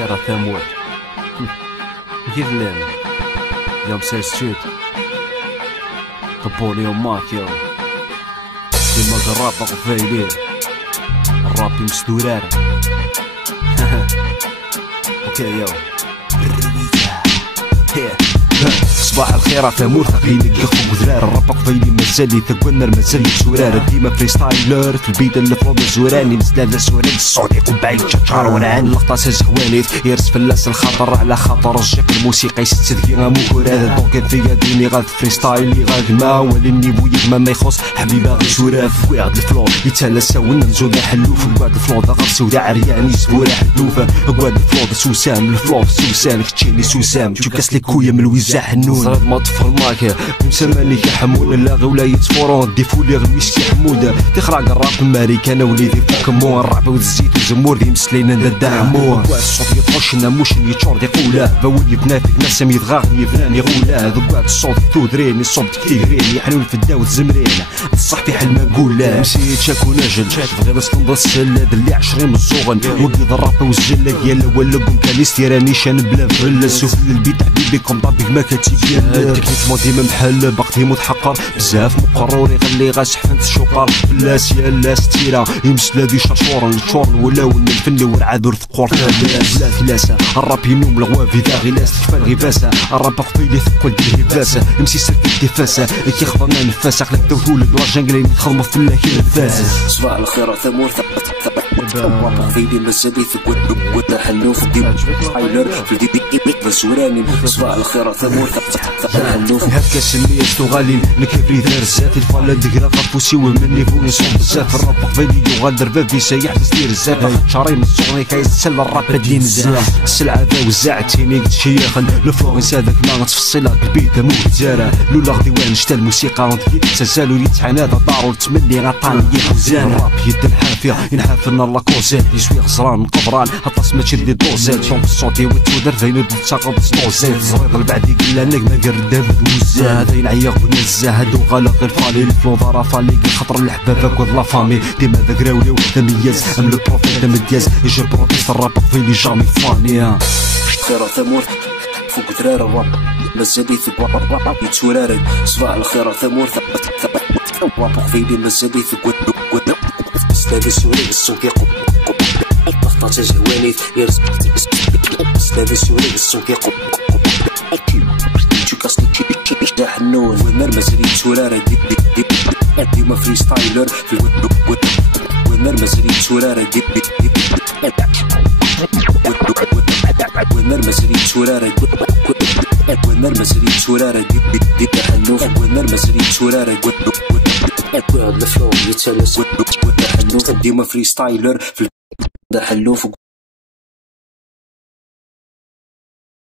الخير ثمود كيف لين يوم سيستيت طبوني وماك يوم ديما الراب غفايلين الراب مستورار اوكي يوم صباح الخير ثمود ثقيل يخفق ذرار الراب قفيلي مازال ثقلنا المازال سورار ديما فريستايلر في البيت الفلو زوراني مزلال سوراني الصوت يقوم بعيد شجار ورعان اللقطة زهوانيت يرس فلاس الخطر على خاطر الجاك الموسيقى يستدقي غامو هذا دونك فيا دوني غاد فريستايلي غاد ما وليني بويك ما يخص حبيبه غير شوراف وقعد الفلو يتهلا ساونا نزودا حلوف وقعد الفلو دا غير سودا عرياني زبوره حلوفه وقعد الفلو دا سوسام الفلو سوسام كتشيني سوسام تشوكاس لي كويا من الوزاع حنون صرد ما طفل ماك مسماني كحمون لا ولاية فورون ديفولي غويسكي حموده تخرق الراب امريكان وليدي فوكمون الرعب والزيت وزمور دي مسلينا ندعموه الصوت يطرش ناموشن يتشور دي قوله بولي بنافك نسم يتغاغني فلاني غوله ذوقات الصوت تودريني الصوت كتيريني حنون في الداو الزمرين بصح في حل ما نقول لا مسيت شاكو نجل بغير نصطنض السلاد اللي 20 من الزوغن وقيد الراب والزلة يلا ولقم كان يستيراني شان بلا فلا سوف للبيت حبيبكم طبيق ما كتيجي التكنيك مودي ما محل باقي متحقر بزاف مقرر يغلي غاس حفنت شوقر فلاس يا لاس تيرا يمسلا دي شرشورن الشورن ولا الفن والعذر ثقور بلا ثلاثة الراب ينوم الغوافي ذا غلاس تكفى الغفاسة الراب قفيلي ثقل دي الهفاسة يمسي سلك الدفاسة كيخضرنا نفاسة خلق دوثول الجنجلين يتخدموا في الله الفاسة صباح الخير ثمور الراب قفيلي مزادي ثقل ودا حنوف ديما سبايلر في دي بسوراني صباح الخير ثمور حنوف هكا سمية غالي نكبري ذار الزات الفالا دقرا غفوسي ومني فوني صوت بزاف الراب قفيلي يغادر بابي سايح تستير الزاف شاري من الصغني كيسل الراب بدين الزاف السلعة ذا وزعتيني قد شياخا لفلورنس هذاك ما غتفصلها البيت موت زارة لولا غديوان شتا الموسيقى تسالو لي تعناد دارو تمني غطاني يحوزان الراب يد الحافية ينحافلنا لاكوزات يسوي خسران قبران هطاس ما تشدي دوزات شوف الصوتي والتودر فينو تاخد ستوزات زريض البعدي قلا نجمة قرداب دوزا هذا ينعيق ونزا هادو غلق الفالي الفلو ضرا فالي خطر الحبابك ولا فامي ديما ذاك راولي وتميز ام لو بروفيت مدياز يجي بروتيست الراب فيلي جامي فانيا خير ثمور فوق ذرار الراب مزادي ثق الراب يتورارد صباح الخير ثمور الراب فيلي مزادي ثق استاذ سوري الصوت يقوم ضغطة زهواني يرس استاذ سوري الصوت يقوم حنون والمرمز اللي تورارة ديما فريستايلر في والمرمز اللي تورارة والمرمز اللي تورارة والمرمز اللي تورارة حنوف والمرمز اللي تورارة الفلو يتسلس حنوف ديما فريستايلر في حنوف